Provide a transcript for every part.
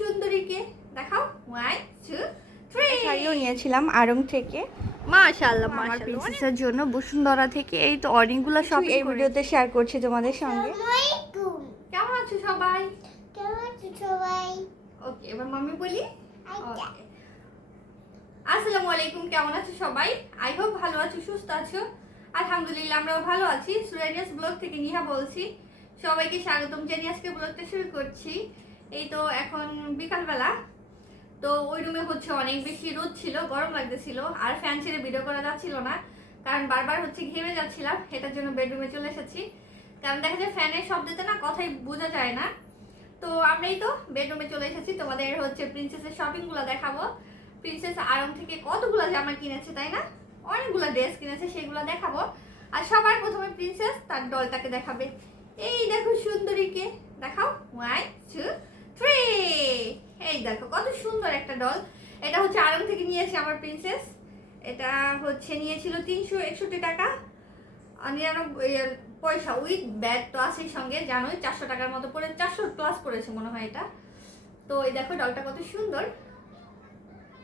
সুন্দরীকে দেখাও। 1 2 3 শাড়িও নিয়েছিলাম আড়ং থেকে। মাশাআল্লাহ আমার মাশাআল্লাহ প্রিন্সেসের জন্য বসুন্ধরা থেকে এই তো অনেকগুলো শপিং এই ভিডিওতে শেয়ার করছি তোমাদের সঙ্গে। কেমন আছো সবাই? কেমন আছো সবাই? ওকে, এবার মাম্মি বলি। আচ্ছা। Okay. আসসালামু আলাইকুম, কেমন আছো সবাই? আই হোপ ভালো আছো, সুস্থ আছো। আলহামদুলিল্লাহ আমরাও ভালো আছি। সুরাইনিয়াস ব্লগ থেকে নিহা বলছি। সবাইকে স্বাগতম জানিয়ে আজকে ব্লগটা শুরু করছি। এই তো এখন বিকালবেলা, তো ওই রুমে হচ্ছে অনেক বেশি রোদ ছিল, গরম লাগতেছিল, আর ফ্যান ছেড়ে ভিডিও করা যাচ্ছিল না, কারণ বারবার হচ্ছে ঘেমে যাচ্ছিলাম। এটার জন্য বেডরুমে চলে এসেছি, কারণ দেখা যায় ফ্যানের শব্দতে না কথাই বোঝা যায় না। তো আমরাই তো বেডরুমে চলে এসেছি, তোমাদের হচ্ছে প্রিন্সেসের শপিংগুলো দেখাবো। প্রিন্সেস আড়ং থেকে কতগুলো জামা কিনেছে তাই না, অনেকগুলো ড্রেস কিনেছে, সেগুলো দেখাবো। আর সবার প্রথমে প্রিন্সেস তার ডলটাকে দেখাবে। এই দেখো সুন্দরীকে দেখাও। 1 2 3। এই দেখো কত সুন্দর একটা ডল। এটা হচ্ছে আড়ং থেকে নিয়েছে আমার প্রিন্সেস। এটা হচ্ছে নিয়েছিল 361 টাকা 99 পয়সা, উইথ ব্যাগ তো আছেই সঙ্গে, জানোই 400 টাকার মতো পড়ে, 400 প্লাস পড়েছে মনে হয় এটা। তো এই দেখো ডলটা কত সুন্দর,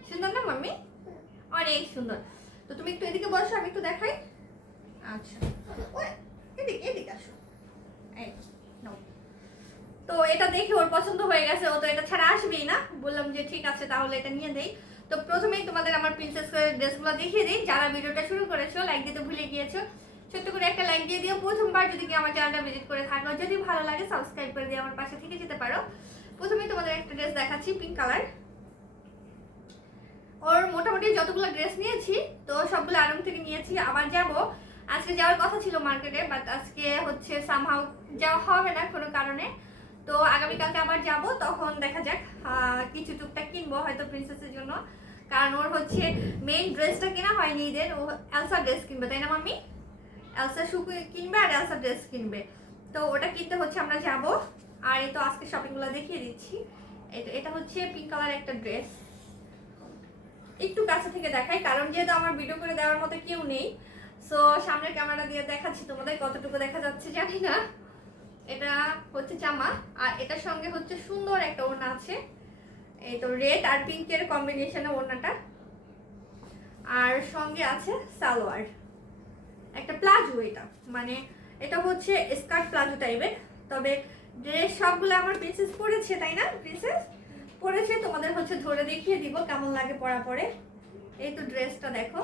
সুন্দর না মাম্মি? অনেক সুন্দর। তো তুমি একটু এদিকে বসো, আমি একটু দেখাই। আচ্ছা, ওই এদিকে এদিকে আসো। এই নাও। তো এটা দেখে ওর পছন্দ হয়ে গেছে, ও তো এটা ছাড়া আসবেই না। বললাম যে ঠিক আছে তাহলে এটা নিয়ে দেই। তো প্রথমেই তোমাদের আমার প্রিন্সেসের ড্রেসগুলো দেখিয়ে দিই। যারা ভিডিওটা শুরু করেছো, লাইক দিতে ভুলে গিয়েছো, ছোট্ট করে একটা লাইক দিয়ে দিও। প্রথমবার যদি কি আমার চ্যানেলটা ভিজিট করে থাকো, যদি ভালো লাগে সাবস্ক্রাইব করে দিয়ে আমার পাশে থেকে যেতে পারো। প্রথমেই তোমাদের একটা ড্রেস দেখাচ্ছি, পিঙ্ক কালার। ওর মোটামুটি যতগুলো ড্রেস নিয়েছি, তো সবগুলো আড়ং থেকে নিয়েছি। আবার যাব, আজকে যাওয়ার কথা ছিল মার্কেটে, বাট আজকে হচ্ছে সামহাউ যাওয়া হবে না কোনো কারণে। তো আগামীকালকে আবার যাব, তখন দেখা যাক কিছু টুকটাক কিনবো হয়তো প্রিন্সেসের জন্য, কারণ ওর হচ্ছে মেইন ড্রেসটা কেনা হয়নি ঈদের। ও এলসা ড্রেস কিনবে তাই না মাম্মি? এলসা শু কিনবে আর এলসা ড্রেস কিনবে, তো ওটা কিনতে হচ্ছে আমরা যাব। আর এই তো আজকে শপিংগুলো দেখিয়ে দিচ্ছি। এটা হচ্ছে পিঙ্ক কালার একটা ড্রেস, একটু কাছে থেকে দেখাই কারণ যেহেতু আমার ভিডিও করে দেওয়ার মতো কেউ নেই। সো সামনের ক্যামেরা দিয়ে দেখাচ্ছি তোমাদের, কতটুকু দেখা যাচ্ছে জানি না। এটা হচ্ছে জামা, আর এটার সঙ্গে হচ্ছে সুন্দর একটা ওড়না আছে। এই তো রেড আর পিঙ্কের কম্বিনেশনে ওড়নাটা, আর সঙ্গে আছে সালোয়ার, একটা প্লাজো। এটা মানে এটা হচ্ছে স্কার্ট প্লাজো টাইপের। তবে ড্রেস সবগুলো আমার প্রিন্সেস পরেছে তাই না? প্রিন্সেস পরেছে, তোমাদের হচ্ছে ধরে দেখিয়ে দিব কেমন লাগে পরা পরে। এই তো ড্রেসটা দেখো,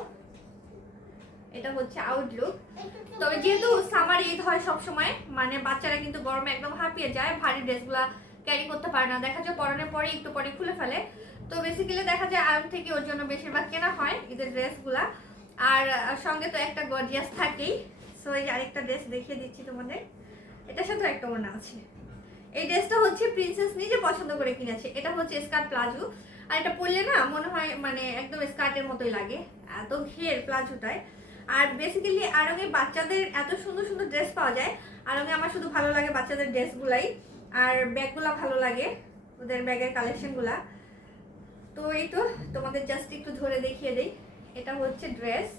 এটা হচ্ছে আউটলুক। তবে যেহেতু সামার ঈদ হয় সব সময়, মানে বাচ্চারা কিন্তু গরমে একদম হাঁপিয়ে যায়, ভারী ড্রেসগুলো ক্যারি করতে পারে না, দেখা যায় পরনের পরে একটু পরে খুলে ফেলে। তো বেসিক্যালি দেখা যায় আড়ং থেকে ওর জন্য বেশিরভাগ কেনা হয় ঈদের ড্রেসগুলা। আর সঙ্গে তো একটা গর্জিয়াস থাকেই। সো এই আরেকটা ড্রেস দেখিয়ে দিচ্ছি তোমাদের, এটার সাথে একটা ওড়না আছে। এই ড্রেসটা হচ্ছে প্রিন্সেস নিজে পছন্দ করে কিনেছে। এটা হচ্ছে স্কার্ট প্লাজো, আর এটা পরলে না মনে হয় মানে একদম স্কার্টের মতোই লাগে, এত ঘের প্লাজোটায়। আর বেসিক্যালি আড়ঙে বাচ্চাদের এত সুন্দর সুন্দর ড্রেস পাওয়া যায়। আড়ঙে আমার শুধু ভালো লাগে বাচ্চাদের ড্রেসগুলাই, আর ব্যাগগুলো ভালো লাগে, ওদের ব্যাগের কালেকশনগুলা। তো এই তো তোমাদের জাস্ট একটু ধরে দেখিয়ে দিই। এটা হচ্ছে ড্রেস,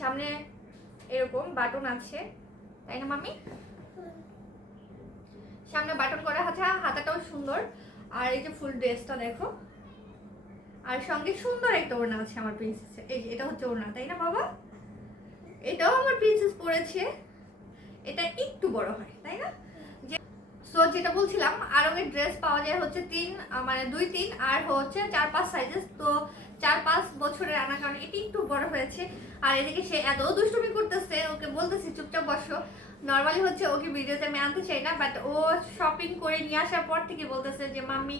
সামনে এরকম বাটন আছে তাই না মাম্মি? সামনে বাটন করা আছে, হাতাটাও সুন্দর। আর এই যে ফুল ড্রেসটা দেখো, আর সঙ্গে সুন্দর একটা ওড়না আছে আমার প্রিন্সেসের। এই যে এটা হচ্ছে ওড়না তাই না বাবা? এটাও আমার প্রিন্সেস পরেছে, এটা একটু বড় হয় তাই না? সো যেটা বলছিলাম, আরঙের ড্রেস পাওয়া যায় হচ্ছে মানে 2 3 আর হচ্ছে 4 5 সাইজেস। তো 4 5 বছরের আনা, কারণ এটি একটু বড় হয়েছে। আর এদিকে সে এত দুষ্টুমি করতেছে, ওকে বলতেছি চুপচাপ বসো। নর্মালি হচ্ছে ওকে ভিডিওতে আমি আনতে চাই না, বাট ও শপিং করে নিয়ে আসার পর থেকে বলতেছে যে মাম্মি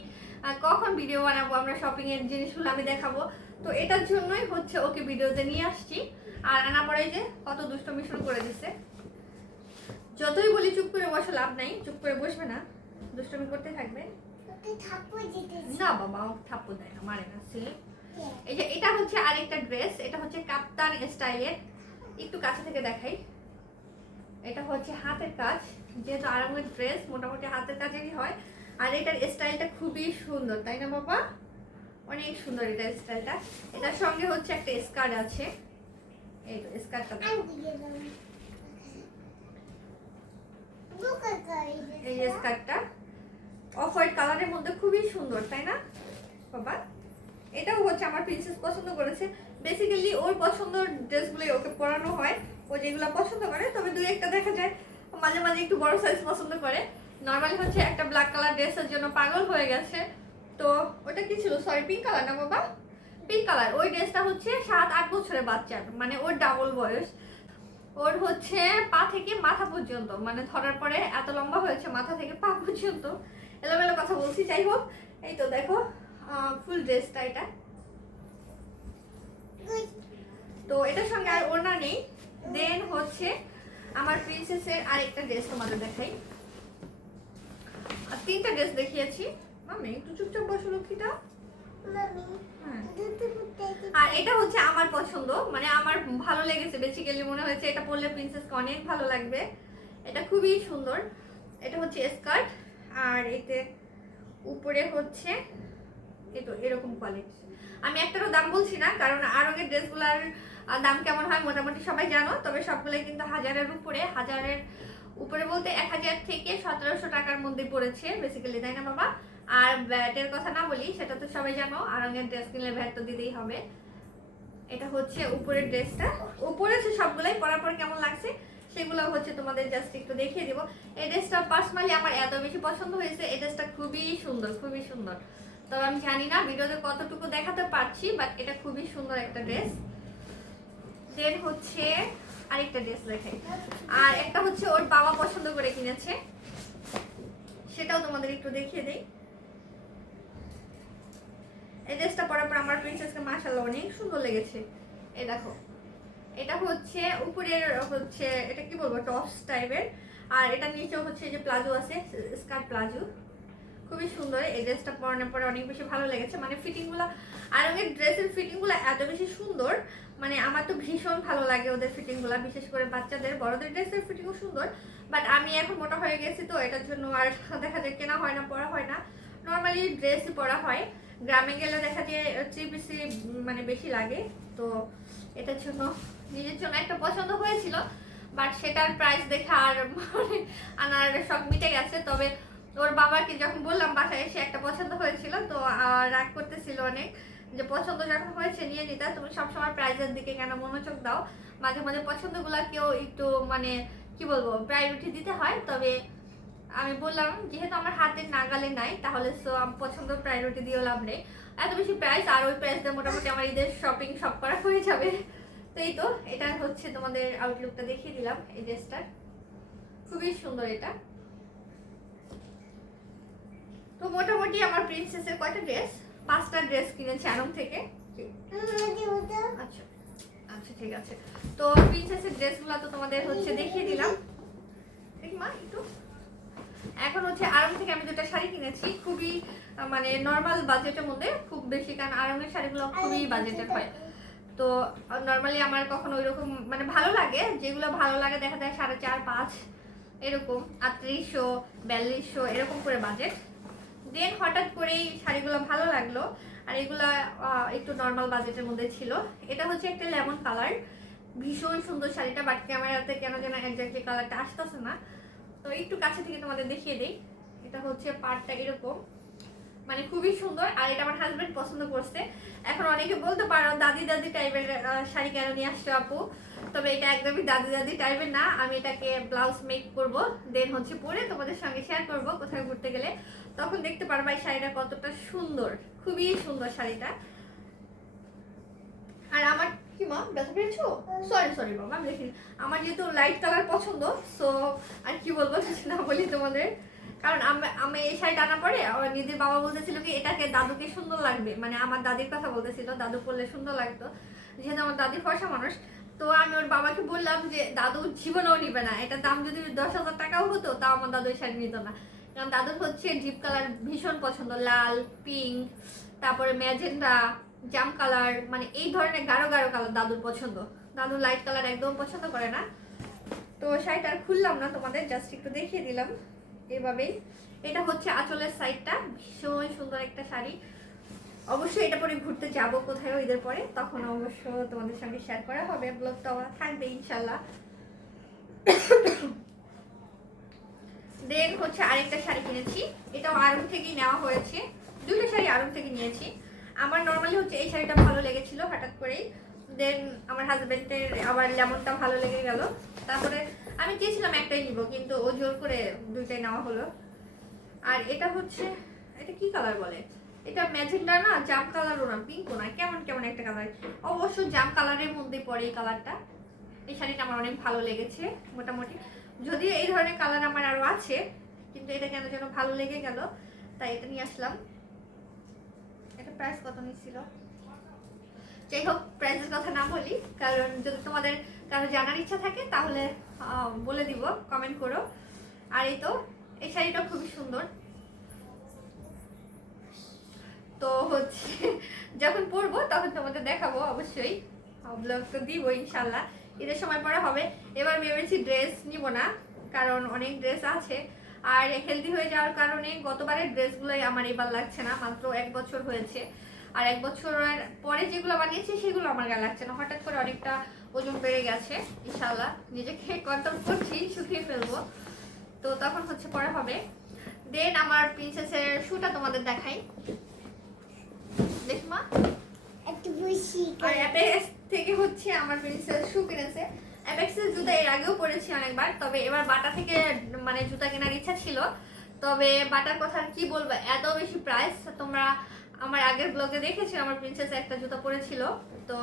কখন ভিডিও বানাবো, আমরা শপিং এর জিনিসগুলো আমি দেখাবো। তো এটার জন্যই হচ্ছে ওকে ভিডিওতে নিয়ে আসছি। আর আনা পরে যে কত দুষ্টুমি শুরু করে দিচ্ছে। যতই বলি চুপ করে বসে লাভ নাই, চুপ করে বসবে না, দুষ্টুমি করতে থাকবে। না বাবা থাপ্পড় দেয় না, মারে না সে। এই যে এটা হচ্ছে আরেকটা ড্রেস, এটা হচ্ছে কাপ্তান স্টাইলের, একটু কাছে থেকে দেখাই। এটা হচ্ছে হাতের কাজ, যেহেতু আরামের ড্রেস মোটামুটি হাতের কাজেরই হয়। আর এটার স্টাইলটা খুবই সুন্দর তাই না বাবা? অনেক সুন্দর এটা স্টাইলটা। এটার সঙ্গে হচ্ছে একটা স্কার্ট আছে, এই তো স্কার্টটা এই যে স্কার্টটা। অফ হোয়াইট কালারের মধ্যে খুবই সুন্দর, তাই না বাবা? এটাও হচ্ছে আমার প্রিন্সেস পছন্দ করেছে। বেসিক্যালি ওর পছন্দের ড্রেসগুলোই ওকে পরানো হয়, ও যেগুলো পছন্দ করে। তবে দুই একটা দেখা যায় মাঝে মাঝে একটু বড় সাইজ পছন্দ করে। নর্মালি হচ্ছে একটা ব্ল্যাক কালার ড্রেসের জন্য পাগল হয়ে গেছে। তো ওটা কি ছিল, সরি পিঙ্ক কালার না বাবা, পিঙ্ক কালার। ওই ড্রেসটা হচ্ছে 7-8 বছরের বাচ্চার, মানে ওর ডাবল বয়স। ওর হচ্ছে পা থেকে মাথা পর্যন্ত, মানে ধরার পরে এত লম্বা হয়েছে মাথা থেকে পা পর্যন্ত। এলোমেলো কথা বলছি, যাই হোক। এই তো দেখো ফুল ড্রেসটা এটা। তো এটার সঙ্গে আর ওড়না নেই। দেন হচ্ছে আমার প্রিন্সেসের আরেকটা ড্রেস তোমাদের দেখাই। আর 3টা ড্রেস দেখিয়েছি। মামি একটু চুপচাপ বসো লক্ষ্মীটা। আর এটা হচ্ছে আমার পছন্দ, মানে আমার ভালো লেগেছে। বেসিক্যালি মনে হয়েছে এটা পরলে প্রিন্সেসকে অনেক ভালো লাগবে। এটা খুবই সুন্দর। এটা হচ্ছে স্কার্ট, আর এতে উপরে হচ্ছে এই তো এরকম কোয়ালিটি। আমি একটারও দাম বলছি না, কারণ আরঙের ড্রেসগুলোর দাম কেমন হয় মোটামুটি সবাই জানো। তবে সবগুলোই কিন্তু 1000-এর উপরে, 1000-এর উপরে বলতে 1000 থেকে 1700 টাকার মধ্যে পড়েছে বেসিক্যালি, তাই না বাবা? আর ভ্যাটের কথা না বলি, সেটা তো সবাই জানো, আরঙের ড্রেস কিনলে ভ্যাট তো দিতেই হবে। এটা হচ্ছে উপরের ড্রেসটা। উপরে হচ্ছে সবগুলাই পরার পর কেমন লাগছে সেগুলো হচ্ছে তোমাদের জাস্ট একটু দেখিয়ে দিব। এই ড্রেসটা পার্সোনালি আমার এত বেশি পছন্দ হয়েছে। এই ড্রেসটা খুবই সুন্দর, খুবই সুন্দর। তবে আমি জানি না ভিডিওতে কতটুকু দেখাতে পারছি, বাট এটা খুবই সুন্দর একটা ড্রেস। দেন হচ্ছে আরেকটা ড্রেস দেখাই। আর একটা হচ্ছে ওর বাবা পছন্দ করে কিনেছে, সেটাও তোমাদের একটু দেখিয়ে দেই। এই ড্রেসটা পরার পর আমার প্রিন্সেসকে মাশাআল্লাহ অনেক সুন্দর লেগেছে। এই দেখো, এটা হচ্ছে উপরের হচ্ছে এটা কি বলবো টপস টাইপের, আর এটা নিচেও হচ্ছে যে প্লাজো আছে, স্কার্ট প্লাজো। খুবই সুন্দর। এই ড্রেসটা পরানোর পরে অনেক বেশি ভালো লেগেছে। মানে ফিটিংগুলো, আরঙের ড্রেসের ফিটিংগুলো এত বেশি সুন্দর, মানে আমার তো ভীষণ ভালো লাগে ওদের ফিটিংগুলো। বিশেষ করে বাচ্চাদের, বড়দের ড্রেসের ফিটিংও সুন্দর। বাট আমি এখন মোটা হয়ে গেছি, তো এটার জন্য আর দেখা যায় কেনা হয় না, পরা হয় না। নর্মালি ড্রেসই পরা হয়। গ্রামে গেলে দেখা যায় 3 পিসি মানে বেশি লাগে। তো এটার জন্য নিজের জন্য একটা পছন্দ হয়েছিল, বাট সেটার প্রাইস দেখে আর মানে আনার শখ মিটে গেছে। তবে ওর বাবাকে যখন বললাম বাসায় এসে একটা পছন্দ হয়েছিল, তো রাগ করতেছিল অনেক, যে পছন্দ যখন হয়েছে নিয়ে নিতে, তুমি সবসময় প্রাইজের দিকে কেন মনোযোগ দাও? মাঝে মাঝে পছন্দগুলোকেও একটু মানে কি বলবো প্রায়োরিটি দিতে হয়। তবে আমি বললাম যেহেতু আমার হাতের নাগালে নাই, তাহলে সো আমি পছন্দ প্রায়োরিটি দিয়েও লাভ নেই। এত বেশি প্রাইস, আর ওই প্রাইস দিয়ে মোটামুটি আমার ঈদের শপিং সব করা হয়ে যাবে। তো এই তো এটা হচ্ছে তোমাদের আউটলুকটা দেখিয়ে দিলাম। এই ড্রেসটা খুবই সুন্দর। এটা তো মোটামুটি আমার প্রিন্সেসের কয়টা ড্রেস, 5টা ড্রেস কিনেছি আরং থেকে। আচ্ছা আচ্ছা ঠিক আছে। তো প্রিন্সেসের ড্রেসগুলো তো তোমাদের হচ্ছে দেখিয়ে দিলাম। ঠিক মা একটু। এখন হচ্ছে আরং থেকে আমি 2টা শাড়ি কিনেছি, খুবই মানে নর্মাল বাজেটের মধ্যে, খুব বেশি, কারণ আরঙের শাড়িগুলো খুবই বাজেটের হয়। তো নর্মালি আমার কখনো ওইরকম মানে ভালো লাগে, যেগুলো ভালো লাগে দেখা যায় 4.5-5 এরকম, 3800 4200 এরকম করে বাজেট। দেন হঠাৎ করেই শাড়িগুলো ভালো লাগলো, আর এগুলা একটু নর্মাল বাজেটের মধ্যে ছিল। এটা হচ্ছে একটা লেমন কালার, ভীষণ সুন্দর শাড়িটা, বাট ক্যামেরাতে কেন যেন একজাক্টলি কালারটা আসতেছে না। তো একটু কাছে থেকে তোমাদের দেখিয়ে দিই। এটা হচ্ছে পাড়টা এরকম, মানে খুবই সুন্দর। আর এটা আমার হাজবেন্ড পছন্দ করছে। এখন অনেকে বলতে পারো দাদি দাদি টাইপের শাড়ি কেন নিয়ে আসছো আপু, তবে এটা একদমই দাদি দাদি টাইপের না। আমি এটাকে ব্লাউজ মেক করব, দেন হচ্ছে পরে তোমাদের সঙ্গে শেয়ার করব কোথাও ঘুরতে গেলে, তখন দেখতে পারবা এই শাড়িটা কতটা সুন্দর। খুবই সুন্দর শাড়িটা। আর আমার কি মা ব্যথা পেয়েছো? সরি সরি বাবা, আমি দেখিনি। আমার যেহেতু লাইট কালার পছন্দ, সো আর কি বলবো না বলি তোমাদের, কারণ আমি এই শাড়িটা আনার পরে নিজের বাবা বলতেছিল কি এটাকে দাদুকে সুন্দর লাগবে, মানে আমার দাদির কথা বলতেছিল, দাদু পরলে সুন্দর লাগতো, যেহেতু আমার দাদি ফর্সা মানুষ। তো আমি ওর বাবাকে বললাম যে দাদু জীবনেও নিবে না, এটার দাম যদি 10,000 টাকাও হতো তাও আমার দাদু এই শাড়ি নিত না। কারণ দাদুর হচ্ছে ডিপ কালার ভীষণ পছন্দ, লাল, পিঙ্ক, তারপরে ম্যাজেন্ডা, জাম কালার, মানে এই ধরনের গাঢ় গাঢ় কালার দাদুর পছন্দ। দাদু লাইট কালার একদম পছন্দ করে না। তো শাড়িটা আর খুললাম না, তোমাদের জাস্ট একটু দেখিয়ে দিলাম এভাবেই। এটা হচ্ছে আঁচলের সাইডটা, ভীষণ সুন্দর একটা শাড়ি। অবশ্যই এটা পরে ঘুরতে যাব কোথায় ঈদের পরে, তখন অবশ্য তোমাদের সঙ্গে শেয়ার করা হবে, ব্লগটা থাকবে ইনশাল্লাহ। দেন হচ্ছে আরেকটা শাড়ি কিনেছি, এটাও আড়ং থেকেই নেওয়া হয়েছে। দুটো শাড়ি আড়ং থেকে নিয়েছি। আমার নর্মালি হচ্ছে এই শাড়িটা ভালো লেগেছিল হঠাৎ করেই। দেন আমার হাজবেন্ডের আবার লেমনটা ভালো লেগে গেল। তারপরে আমি চেয়েছিলাম একটাই নিব, কিন্তু ও জোর করে দুইটাই নেওয়া হলো। আর এটা হচ্ছে, এটা কি কালার বলে, এটা ম্যাজেন্ডা না, জাম কালারও না, পিঙ্কও না, কেমন কেমন একটা কালার। অবশ্য জাম কালারের মধ্যে পড়ে এই কালারটা। এই শাড়িটা আমার অনেক ভালো লেগেছে মোটামুটি। যদিও এই ধরনের কালার আমার আরো আছে, কিন্তু এটা কেন যেন ভালো লেগে গেল, তাই এটা নিয়ে আসলাম। এটা প্রাইস কত নিচ্ছিল? যাই হোক, প্রাইসের কথা না বলি, কারণ যদি তোমাদের কারো জানার ইচ্ছা থাকে তাহলে বলে দিব, কমেন্ট করো। আর এই তো এই শাড়িটা খুবই সুন্দর। তো হচ্ছে যখন পরবো তখন তোমাদের দেখাবো অবশ্যই, ব্লগ তো দিব ইনশাল্লাহ। ঈদের সময় পরা হবে। এবার ভেবেছি ড্রেস নিব না, কারণ অনেক ড্রেস আছে। আর হেলদি হয়ে যাওয়ার কারণে গতবারের ড্রেসগুলোই আমার এবার লাগছে না, মাত্র 1 বছর হয়েছে। আর 1 বছরের পরে যেগুলো বানিয়েছি সেগুলো আমার গায়ে লাগছে না। হঠাৎ করে অনেকটা ওজন বেড়ে গেছে, ইনশাল্লাহ নিজেকে কন্ট্রোল করছি, শুকিয়ে ফেলবো, তো তখন হচ্ছে পরে হবে। দেন আমার প্রিন্সেসের শুটা তোমাদের দেখাই, দেখ মা। একটু বেশি আর অ্যাপেক্স থেকে হচ্ছে আমার প্রিন্সেস শু কিনেছে। অ্যাপেক্সের জুতা এর আগেও পরেছি অনেকবার, তবে এবার বাটা থেকে মানে জুতা কেনার ইচ্ছা ছিল। তবে বাটার কথা আর কি বলবো, এত বেশি প্রাইস। তোমরা আমার আগের ব্লগে দেখেছি আমার প্রিন্সেস একটা জুতা পরেছিল, তো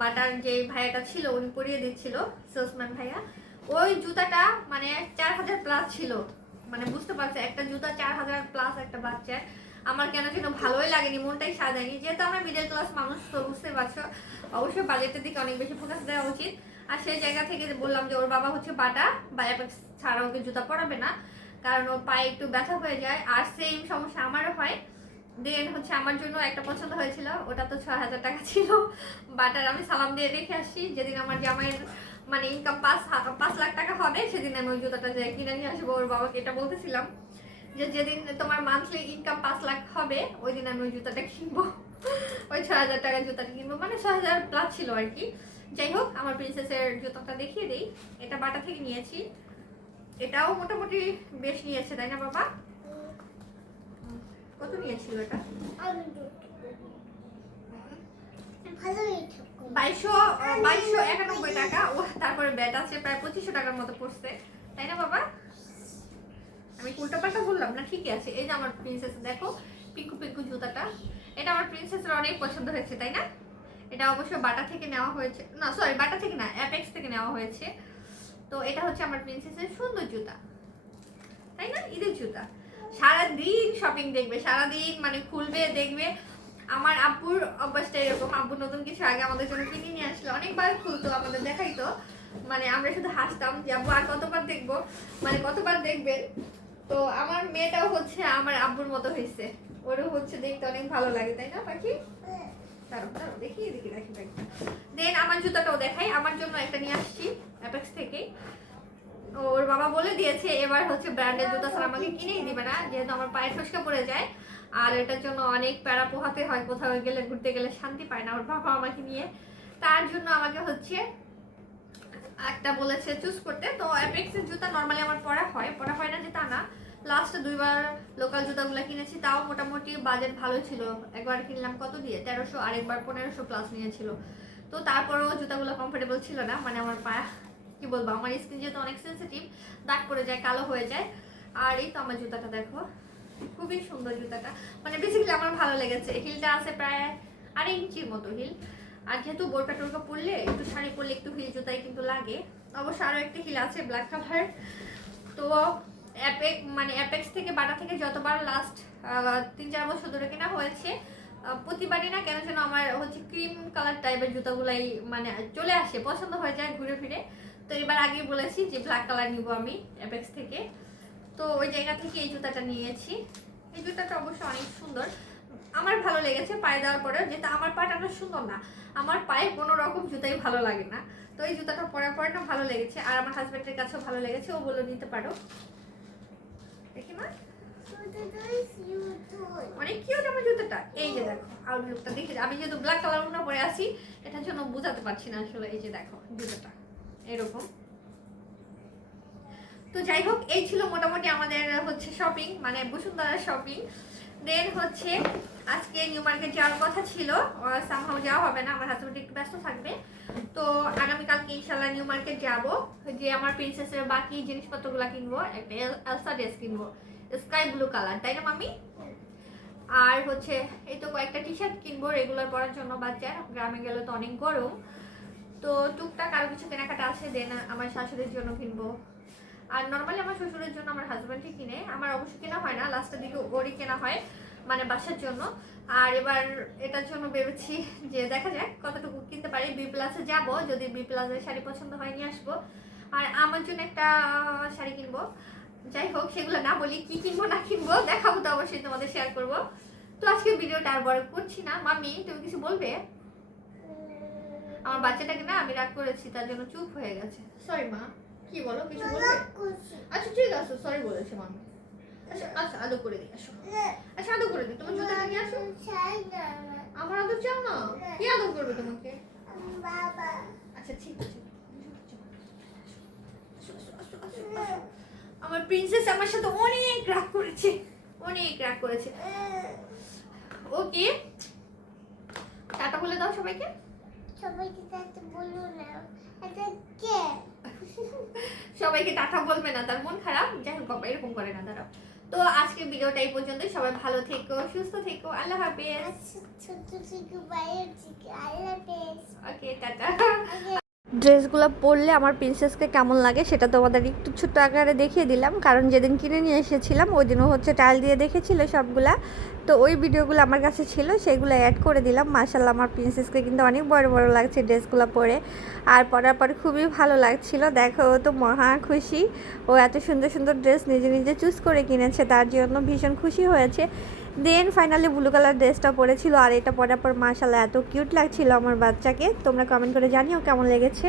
বাটার যে ভাইয়াটা ছিল উনি পরিয়ে দিচ্ছিল, সেলসম্যান ভাইয়া। ওই জুতাটা মানে 4000 প্লাস ছিল। মানে বুঝতে পারছো, একটা জুতা 4000 প্লাস একটা বাচ্চার। আমার কেন যেন ভালোই লাগেনি, মনটাই সাজায়নি। যেহেতু আমরা মিডল ক্লাস মানুষ, তো বুঝতে পারছো অবশ্যই বাজেটের দিকে অনেক বেশি ফোকাস দেওয়া উচিত। আর সেই জায়গা থেকে বললাম যে ওর বাবা হচ্ছে বাটা বা অ্যাপেক্স ছাড়া ওকে জুতা পরাবে না, কারণ ওর পায়ে একটু ব্যথা হয়ে যায়। আর সেম সমস্যা আমারও হয়। দেন হচ্ছে আমার জন্য একটা পছন্দ হয়েছিল, ওটা তো 6000 টাকা ছিল। বাটার আমি সালাম দিয়ে রেখে আসি, যেদিন আমার জামাইয়ের মানে ইনকাম 5 লাখ টাকা হবে সেদিন আমি ওই জুতাটা যে কিনে নিয়ে আসবো। ওর বাবাকে এটা বলতেছিলাম যে যেদিন তোমার মান্থলি ইনকাম 5 লাখ হবে ওই দিন আমি ওই জুতাটা কিনবো। ওই 6000 টাকার জুতাটা কিনবো, মানে 6000 প্লাস ছিল আর কি। যাই হোক, আমার প্রিন্সেসের জুতাটা দেখিয়ে দিই। এটা বাটা থেকে নিয়েছি, এটাও মোটামুটি বেশ নিয়েছে, তাই না বাবা? কত নিয়েছিল এটা? আমি ভালোই থাকো। 2291 টাকা। ও তারপরে ব্যাট আছে, প্রায় 2500 টাকার মতো পড়ছে, তাই না বাবা? আমি উল্টাপাল্টা বললাম না? ঠিকই আছে। এই যে আমার প্রিন্সেস, দেখো পিকু পিকু জুতাটা, এটা আমার প্রিন্সেসের অনেক পছন্দ হয়েছে, তাই না? এটা অবশ্য বাটা থেকে নেওয়া হয়েছে, না সরি বাটা থেকে না, অ্যাপেক্স থেকে নেওয়া হয়েছে। তো এটা হচ্ছে আমার প্রিন্সেসের সুন্দর জুতা, তাই না? ঈদের জুতা। সারাদিন শপিং দেখবে, সারাদিন মানে খুলবে দেখবে। আমার আব্বুর অভ্যাসটা এরকম, আব্বু নতুন কিছু আগে আমাদের জন্য কিনে নিয়ে আসলে অনেকবার খুলতো, আমাদের দেখাইতো। মানে আমরা শুধু হাসতাম যে আব্বু আর কতবার দেখবো, মানে কতবার দেখবেন। তো আমার মেয়েটাও হচ্ছে আমার আব্বুর মতো হয়েছে, ওরও হচ্ছে দেখতে অনেক ভালো লাগে, তাই না পাখি? দাঁড়াও দাঁড়াও, দেখি দেন আমার জুতাটাও দেখাই। আমার জন্য একটা নিয়ে আসছি অ্যাপেক্স থেকে। ওর বাবা বলে দিয়েছে এবার হচ্ছে ব্র্যান্ডের জুতা ছাড়া আমাকে কিনেই দিবে না, যেহেতু আমার পায়ে ফসকা পড়ে যায়। আর এটার জন্য অনেক প্যারা পোহাতে হয়, কোথাও গেলে ঘুরতে গেলে শান্তি পায় না ওর বাবা আমাকে নিয়ে। তার জন্য আমাকে হচ্ছে একটা বলেছে চুজ করতে। তো অ্যাপেক্সের জুতা নর্মালি আমার পরা হয় না যে তা না। লাস্ট 2বার লোকাল জুতাগুলো কিনেছি, তাও মোটামুটি বাজেট ভালো ছিল। একবার কিনলাম কত দিয়ে, 1300, আর একবার 1500 প্লাস নিয়েছিল। তো তারপরেও জুতাগুলো কমফোর্টেবল ছিল না, মানে আমার পায়ে কি বলবো, আমার স্কিন যেহেতু অনেক সেন্সিটিভ, দাগ পড়ে যায়, কালো হয়ে যায়। আর এই তো আমার জুতাটা দেখো, খুবই সুন্দর জুতাটা, মানে বেসিক্যালি আমার ভালো লেগেছে। হিলটা আছে প্রায় 2.5 ইঞ্চির মতো হিল। আর যেহেতু বোরকা টোরকা পরলে, একটু শাড়ি পরলে একটু হিল জুতাই কিন্তু লাগে। অবশ্য আরও একটা হিল আছে ব্ল্যাক কালার। তো অ্যাপেক্স থেকে বাটা থেকে যতবার লাস্ট 3-4 বছর ধরে কেনা হয়েছে, প্রতিবারই না কেন যেন আমার হচ্ছে ক্রিম কালার টাইপের জুতাগুলাই মানে চলে আসে, পছন্দ হয়ে যায় ঘুরে ফিরে। তো এবার আগেই বলেছি যে ব্ল্যাক কালার নিব আমি অ্যাপেক্স থেকে। তো ওই জায়গা থেকে এই জুতাটা নিয়েছি। এই জুতাটা অবশ্য অনেক সুন্দর, আমার ভালো লেগেছে পায়ে দেওয়ার পরে। যেটা আমার পাটা না সুন্দর না, আমার পায়ে কোনো রকম জুতাই ভালো লাগে না। তো এই জুতাটা পরার পরে না ভালো লেগেছে, আর আমার হাজবেন্ডের কাছেও ভালো লেগেছে, ও বলে নিতে পারো। দেখি মা, অনেক কিউট আমার জুতাটা। এই যে দেখো আউটলুকটা দেখে, আমি যেহেতু ব্ল্যাক কালার না পরে আছি এটার জন্য বোঝাতে পারছি না আসলে। এই যে দেখো জুতাটা এরকম। তো যাই হোক, এই ছিল মোটামুটি আমাদের হচ্ছে শপিং, মানে বসুন্ধরার শপিং। দেন হচ্ছে আজকে নিউ মার্কেট যাওয়ার কথা ছিল, সামহাও যাওয়া হবে না, আমার হাজবেন্ড একটু ব্যস্ত থাকবে। তো আগামীকালকে ইনশাল্লাহ নিউ মার্কেট যাব, যে আমার প্রিন্সেসের বাকি জিনিসপত্রগুলো কিনবো। একটা এলসা ড্রেস কিনবো স্কাই ব্লু কালার, তাই না মামি? আর হচ্ছে এই তো কয়েকটা টি শার্ট কিনবো রেগুলার পরার জন্য, বাচ্চার গ্রামে গেলে তো অনেক গরম। তো টুকটাক আরো কিছু কেনাকাটা আছে, দেন আমার শাশুড়ির জন্য কিনবো। আর নর্মালি আমার শ্বশুরের জন্য আমার হাজব্যান্ডই কিনে, আমার অবশ্য কেনা হয় না, লাস্টের দিকে ওরই কেনা হয়, মানে বাসার জন্য। আর এবার এটার জন্য ভেবেছি যে দেখা যাক কতটুকু কিনতে পারি। বি প্লাসে যাবো, যদি বি প্লাসের শাড়ি পছন্দ হয় নিয়ে আসবো। আর আমার জন্য একটা শাড়ি কিনবো। যাই হোক, সেগুলো না বলি, কি কিনবো না কিনবো দেখাবো তো অবশ্যই, তোমাদের শেয়ার করবো। তো আজকে ভিডিওটা আর বড় করছি না। মামি, তুমি কিছু বলবে? আমার বাচ্চাটাকে না আমি রাগ করেছি, তার জন্য চুপ হয়ে গেছে। সরি মা, কি বলো, কিছু বলবে? আচ্ছা ঠিক আছে, সরি বলেছে মামি। আচ্ছা আচ্ছা, আদর করে দিই, আসো। আচ্ছা আদর করে দিই, তোমার জুতাটা নিয়ে আসো। আমার আদর চাও না? কি আদর করবে তোমাকে? বাবা আচ্ছা ঠিক আছে। আমার প্রিন্সেস আমার সাথে অনেক রাগ করেছে, অনেক রাগ করেছে। ওকে, টাটা বলে দাও সবাইকে। সবাইকে তাতে বলো না, এটা কে? সবাইকে টাটা বলবে না, তার মন খারাপ। যাই হোক বাবা এরকম করে না, দাঁড়াও। তো আজকে ভিডিওটা এই পর্যন্তই। সবাই ভালো থেকো, সুস্থ থেকো, আল্লাহ হাফেজ। ছোট থেকে বাইরে থেকে আল্লাহ হাফেজ। ওকে, টাটা। ড্রেসগুলো পরলে আমার প্রিন্সেসকে কেমন লাগে সেটা তোমাদের একটু ছোট্ট আকারে দেখিয়ে দিলাম, কারণ যেদিন কিনে নিয়ে এসেছিলাম ওই দিনও হচ্ছে ট্রায়াল দিয়ে দেখেছিল সবগুলা, তো ওই ভিডিওগুলো আমার কাছে ছিল, সেগুলো অ্যাড করে দিলাম। মাশাআল্লাহ আমার প্রিন্সেসকে কিন্তু অনেক বড় বড় লাগছে ড্রেসগুলো পরে, আর পরার পরে খুবই ভালো লাগছিল। দেখো ও তো মহা খুশি, ও এত সুন্দর সুন্দর ড্রেস নিজে নিজে চুজ করে কিনেছে, তার জন্য ভীষণ খুশি হয়েছে। দেন ফাইনালি ব্লু কালার ড্রেসটা পরেছিল, আর এটা পরার পর মাশাআল্লাহ এত কিউট লাগছিল আমার বাচ্চাকে। তোমরা কমেন্ট করে জানিও কেমন লেগেছে।